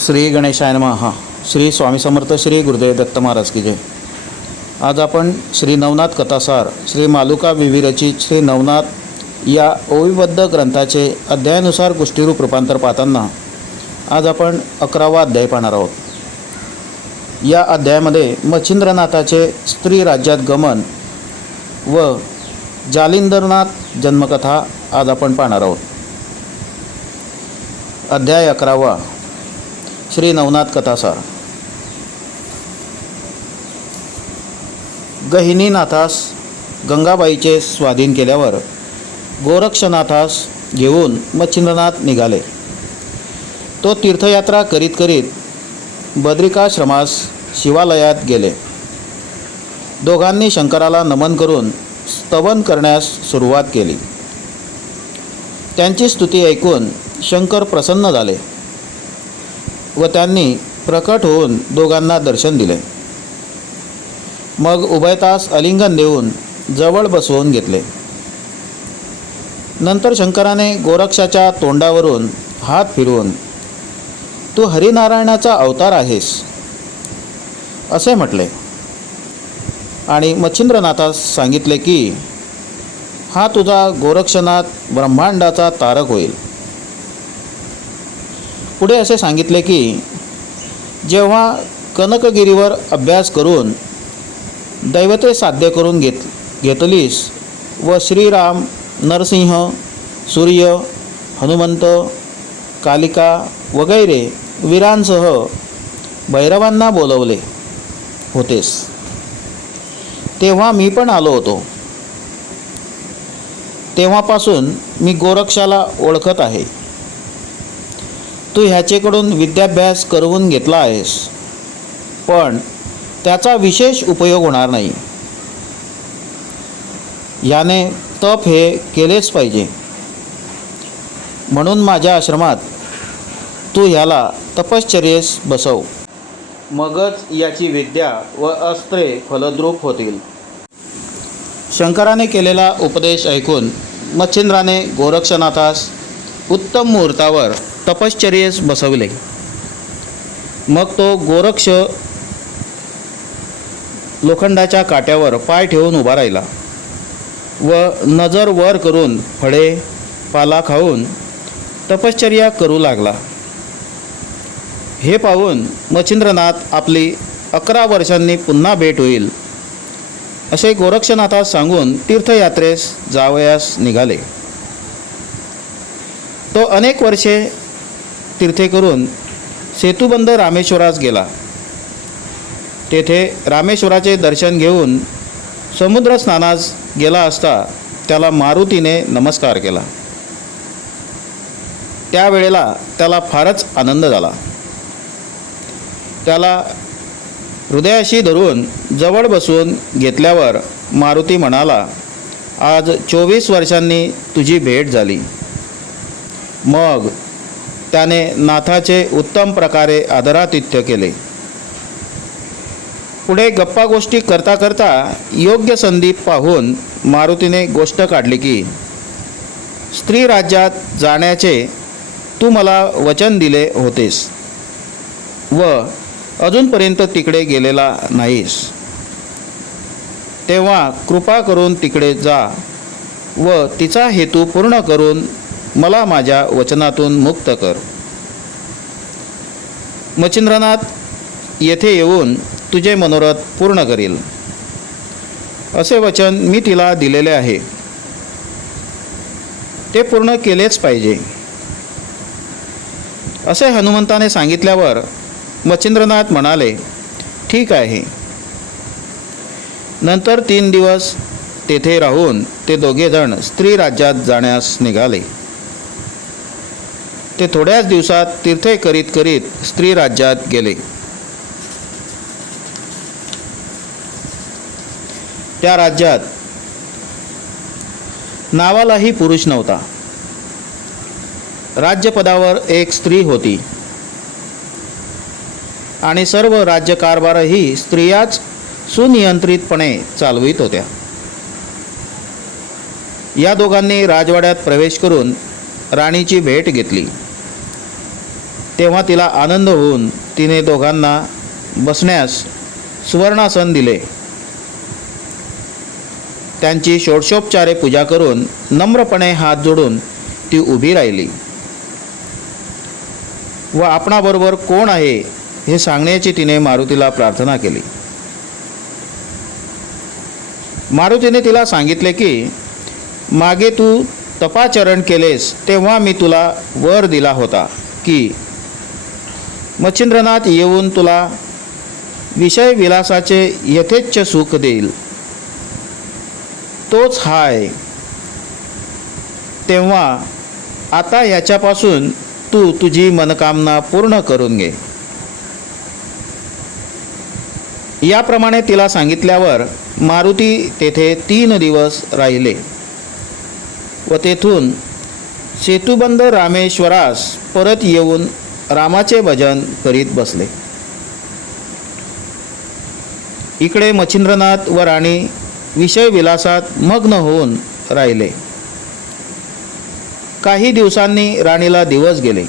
श्री गणेशाय नमः. श्री स्वामी समर्थ श्री गुरुदेव दत्त महाराज की जय. आज आपण श्री नवनाथ कथासार श्री मालुका विविरचित श्री नवनाथ या ओविबद्ध ग्रंथाचे अध्यायानुसार गोष्टीरूप रूपांतर पाहताना आज आपण अकरावा अध्याय पाहणार आहोत. या अध्यायामध्ये मच्छिंद्रनाथाचे स्त्री राज्यात गमन व जालिंदरनाथ जन्मकथा आज आपण पाहणार आहोत. अध्याय अकरावा. श्री नवनाथ कथासार. गहिनीनाथास गंगाबाईचे स्वाधीन केल्यावर गोरक्षनाथास घेऊन मच्छिंद्रनाथ निघाले. तो तीर्थयात्रा करीत करीत बद्रिकाश्रमास शिवालयात गेले. दोघांनी शंकराला नमन करून स्तवन करण्यास सुरुवात केली. त्यांची स्तुती ऐकून शंकर प्रसन्न झाले. व त्यांनी प्रकट होऊन दोघांना दर्शन दिले. मग उभयतास अलिंगन देऊन जवळ बसवून घेतले. नंतर शंकराने गोरक्षाच्या तोंडावरून हात फिरवून तू हरिनारायणाचा अवतार आहेस असे म्हटले. आणि मच्छिंद्रनाथास सांगितले की हा तुझा गोरक्षनाथ ब्रह्मांडाचा तारक होईल. पुढे असे सांगितले की जेव्हा कनकगिरीवर अभ्यास करून दैवते साध्य करून घेत घेतलीस व श्रीराम नरसिंह सूर्य हनुमंत कालिका वगैरे वीरांसह भैरवांना बोलवले होतेस. तेव्हा मी पण आलो होतो. तेव्हापासून मी गोरक्षाला ओळखत आहे. तू ह्याचेकडून विद्याभ्यास करवून घेतला आहेस. पण त्याचा विशेष उपयोग होणार नाही. याने तप हे केलेच पाहिजे. म्हणून माझ्या आश्रमात तू ह्याला तपश्चर्येस बसव. मगच याची विद्या व अस्त्रे फलद्रूप होतील. शंकराने केलेला उपदेश ऐकून मच्छिंद्राने गोरक्षनाथास उत्तम मुहूर्तावर तपश्चर्येस बसवले. मग तो गोरक्ष लोखंडाच्या काट्यावर पाय ठेवून उभा राहिला व नजर वर करून फळे पाला खाऊन तपश्चर्या करू लागला. हे पाहून मच्छिंद्रनाथ आपली अकरा वर्षांनी पुन्हा भेट होईल असे गोरक्षनाथास सांगून तीर्थयात्रेस जावयास निघाले. तो अनेक वर्षे तीर्थे करून सेतुबंद रामेश्वरास गेला. तेथे रामेश्वराचे दर्शन घेऊन समुद्र स्नानास गेला असता त्याला मारुतीने नमस्कार केला. त्यावेळेला त्याला फारच आनंद झाला. त्याला हृदयाशी धरून जवळ बसून घेतल्यावर मारुती म्हणाला आज चोवीस वर्षांनी तुझी भेट झाली. मग त्याने नाथाचे उत्तम प्रकारे आदरातिथ्य केले. पुढे गप्पा गोष्टी करता करता योग्य संधी पाहून मारुतीने गोष्ट काढली की स्त्री राज्यात जाण्याचे तू मला वचन दिले होतेस व अजूनपर्यंत तिकडे गेलेला नाहीस. तेव्हा कृपा करून तिकडे जा व तिचा हेतू पूर्ण करून मला माझ्या वचनातून मुक्त कर. मच्छिंद्रनाथ येथे येऊन तुझे मनोरथ पूर्ण करील. असे वचन मी तिला दिलेले आहे. ते पूर्ण केलेच पाहिजे. असे हनुमंताने सांगितल्यावर मच्छिंद्रनाथ म्हणाले ठीक आहे. नंतर तीन दिवस तेथे राहून ते दोघेजण स्त्री राज्यात जाण्यास निघाले. ते थोड्याच दिवसात तीर्थे करीत करीत स्त्री राज्यात गेले. त्या राज्यात नावालाही पुरुष नव्हता. राज्यपदावर एक स्त्री होती. आणि सर्व राज्यकारभारही स्त्रियाच सुनियंत्रितपणे चालवित होत्या. या दोघांनी राजवाड्यात प्रवेश करून राणीची भेट घेतली. तेव्हा तिला आनंद होऊन तिने दोघांना बसण्यास सुवर्णासन दिले. त्यांची षोडशोपचारे पूजा करून नम्रपणे हात जोडून ती उभी राहिली. व आपणाबरोबर कोण आहे हे सांगण्याची तिने मारुतीला प्रार्थना केली. मारुतीने तिला सांगितले की मागे तू तपाचरण केलेस तेव्हा मी तुला वर दिला होता की मच्छिंद्रनाथ येऊन तुला विषय विलासाचे यथेच्छ सुख देईल. तोच हाय. तेव्हा आता ह्याच्यापासून तू तुझी मनकामना पूर्ण करून घे. याप्रमाणे तिला सांगितल्यावर मारुती तेथे तीन दिवस राहिले व तेथून सेतुबंद रामेश्वरास परत येऊन रामाचे भजन करीत बसले. इकडे मच्छिंद्रनाथ व राणी विषय विलासात मग्न होऊन राहिले. काही दिवसांनी राणीला दिवस गेले.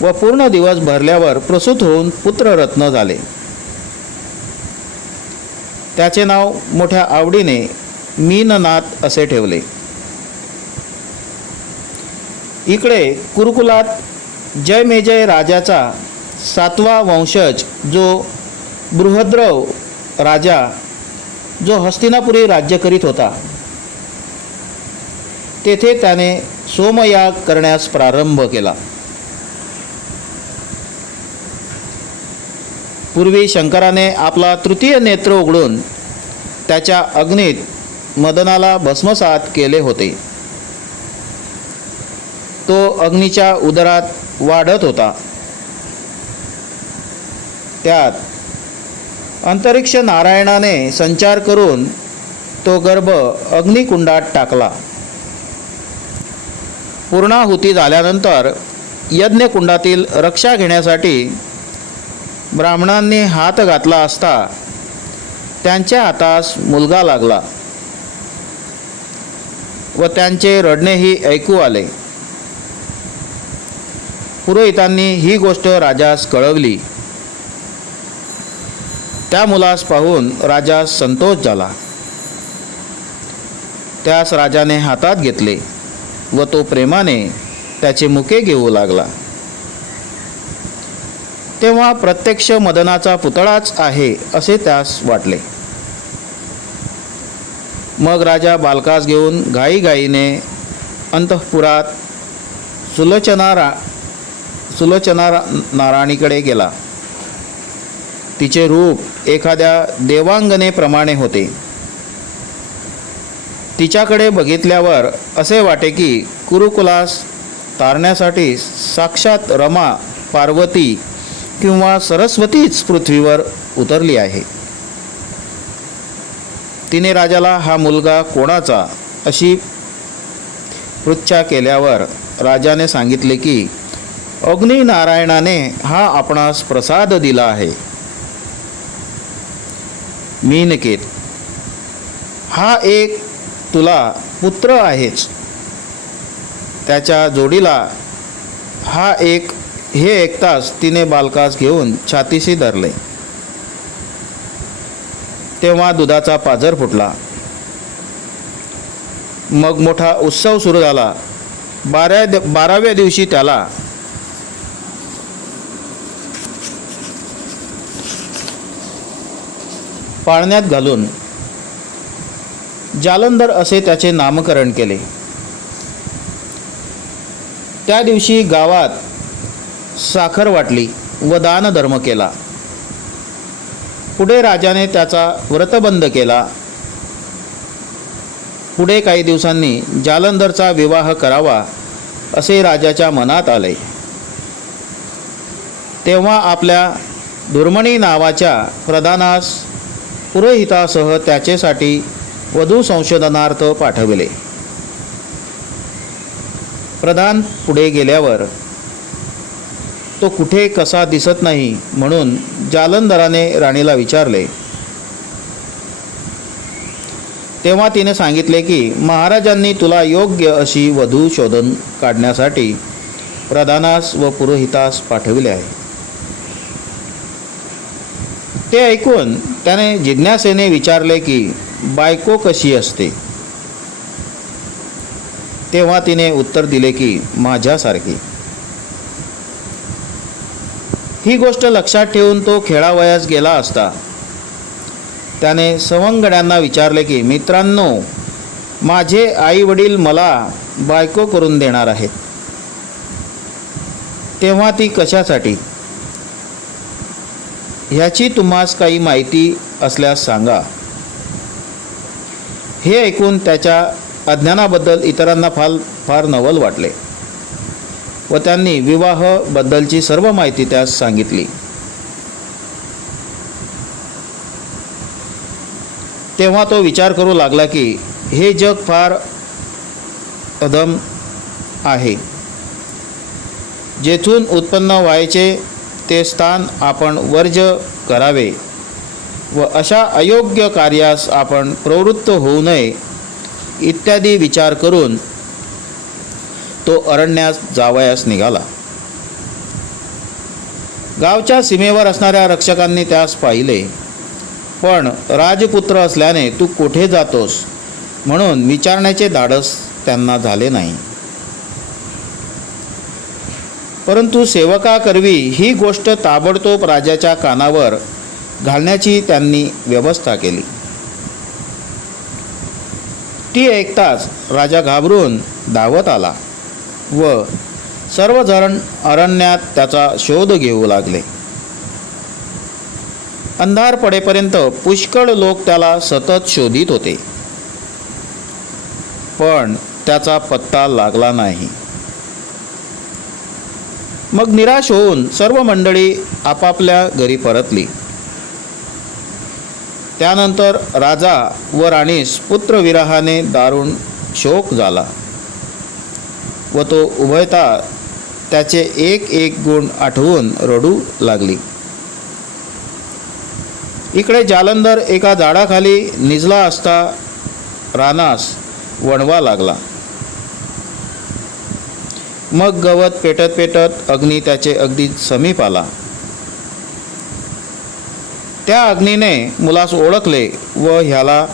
व पूर्ण दिवस भरल्यावर प्रसूत होऊन पुत्ररत्न झाले. त्याचे नाव मोठ्या आवडीने मीननाथ असे ठेवले. इकडे कुरुकुलात जयमेजय राजाचा सातवा वंशज जो बृहद्रव राजा जो हस्तिनापुरी राज्य करीत होता. तेथे त्याने सोमयाग करण्यास प्रारंभ केला. पूर्वी शंकराने आपला तृतीय नेत्र उघडून त्याच्या अग्नीत मदनाला भस्मसात केले होते. तो अग्नीच्या उदरात वाढत होता. त्यात अंतरिक्ष नारायणाने संचार करून तो गर्भ अग्निकुंडात टाकला. पूर्णाहुती झाल्यानंतर यज्ञकुंडातील रक्षा घेण्यासाठी ब्राह्मणांनी हात घातला असता त्यांच्या हातास मुलगा लागला व त्यांचे रडणेही ऐकू आले. पुरोहितांनी ही गोष्ट राजास कळवली. त्या मुलास पाहून राजास संतोष झाला. त्यास राजाने हातात घेतले व तो प्रेमाने त्याचे मुके घेऊ लागला. तेव्हा प्रत्यक्ष मदनाचा पुतळाच आहे असे त्यास वाटले. मग राजा बालकास घेऊन घाईघाईने अंतःपुरात सुलोचना रा सुलोचना नारायणीकडे गेला. तिचे रूप एखाद्या देवांगनेप्रमाणे होते. तिच्याकडे बघितल्यावर असे वाटे की कुरुकुलास तारण्यासाठी साक्षात रमा पार्वती किंवा सरस्वतीच पृथ्वीवर उतरली आहे. तिने राजाला हा मुलगा कोणाचा अशी पृच्छा केल्यावर राजाने सांगितले की अग्नी नारायणाने हा आपणास प्रसाद दिला आहे. मीनकेत हा एक तुला पुत्र आहेच. त्याच्या जोडीला हा एक हे ऐकताच तिने बालकास घेऊन छातीशी धरले. तेव्हा दुधाचा पाझर फुटला. मग मोठा उत्सव सुरू झाला. बारा बाराव्या दिवशी त्याला पाळण्यात घालून जालंधर असे त्याचे नामकरण केले. त्या दिवशी गावात साखर वाटली व दानधर्म केला. पुढे राजाने त्याचा व्रतबंद केला. पुढे काही दिवसांनी जालंधरचा विवाह करावा असे राजाच्या मनात आले. तेव्हा आपल्या दुर्मणी नावाच्या प्रधानास पुरोहितासह त्याचेसाठी वधू संशोधनार्थ पाठविले. प्रधान पुढे गेल्यावर तो कुठे कसा दिसत नाही म्हणून जालंधराने राणीला विचारले. तेव्हा तिने सांगितले की महाराजांनी तुला योग्य अशी वधू शोधून काढण्यासाठी प्रधानास व पुरोहितास पाठविले आहे. ते ऐकून त्याने जिज्ञासेने विचारले की बायको कशी असते? तेव्हा तिने उत्तर दिले की माझ्यासारखी. ही गोष्ट लक्षात ठेवून तो खेळावयास गेला असता. त्याने सवंगड्यांना विचारले की मित्रांनो माझे आई वडील मला बायको करून देणार आहेत. तेव्हा ती कशासाठी? ह्याची तुम्हास काही माहिती असल्यास सांगा. हे ऐकून त्याच्या अज्ञानाबद्दल इतरांना फार फार नवल वाटले व त्यांनी विवाहबद्दलची सर्व माहिती त्यास सांगितली. तेव्हा तो विचार करू लागला की हे जग फार अधम आहे. जेथून उत्पन्न व्हायचे ते स्थान आपण वर्ज करावे व अशा अयोग्य कार्यास आपण प्रवृत्त होऊ नये इत्यादी विचार करून तो अरण्यास जावयास निघाला. गावच्या सीमेवर असणाऱ्या रक्षकांनी त्यास पाहिले पण राजपुत्र असल्याने तू कुठे जातोस? म्हणून विचारण्याचे धाडस त्यांना झाले नाही. परंतु सेवकाकरवी ही गोष्ट ताबडतोब राजाच्या कानावर घालण्याची त्यांनी व्यवस्था केली. ती ऐकताच राजा घाबरून धावत आला व सर्वजण अरण्यात त्याचा शोध घेऊ लागले. अंधार पडेपर्यंत पुष्कळ लोक त्याला सतत शोधित होते. पण त्याचा पत्ता लागला नाही. मग निराश होऊन सर्व मंडळी आपापल्या घरी परतली. त्यानंतर राजा व राणीस पुत्रविराहाने दारुण शोक झाला व तो उभयता त्याचे एक एक गुण आठवून रडू लागली. इकडे जालंधर एका झाडाखाली निजला असता रानास वणवा लागला. मग गवत पेटत पेटत अग्नी त्याचे अगदी समीप आला. त्या अग्नीने मुलास ओळखले व ह्याला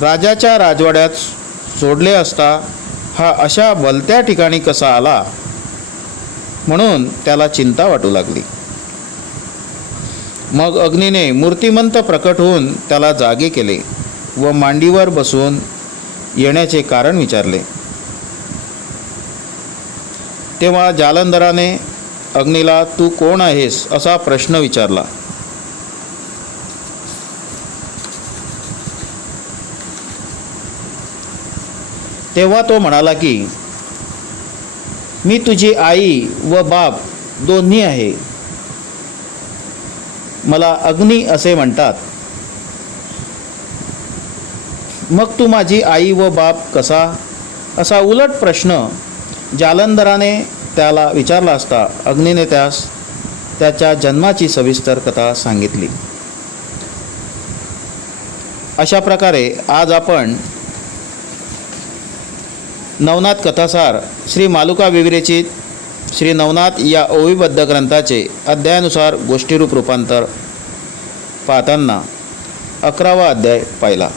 राजाच्या राजवाड्यात सोडले असता हा अशा भलत्या ठिकाणी कसा आला? म्हणून त्याला चिंता वाटू लागली. मग अग्नीने मूर्तिमंत प्रकट होऊन त्याला जागे केले व मांडीवर बसून येण्याचे कारण विचारले. तेव्हा जालंधराने अग्नीला तू कोण आहेस? असा प्रश्न विचारला. तेव्हा तो म्हणाला की मी तुझी आई व बाप दोन्ही आहे. मला अग्नी असे म्हणतात. मग तू माझी आई व बाप कसा? असा उलट प्रश्न जालंधराने त्याला विचारला असता अग्नीने त्यास त्याच्या जन्माची सविस्तर कथा सांगितली. अशा प्रकारे आज आपण नवनाथ कथासार श्री मालुका विविरेचित श्री नवनाथ या ओवीबद्ध ग्रंथाचे अध्यायानुसार गोष्टीरूप रूपांतर पाहताना अकरावा अध्याय पाहिला.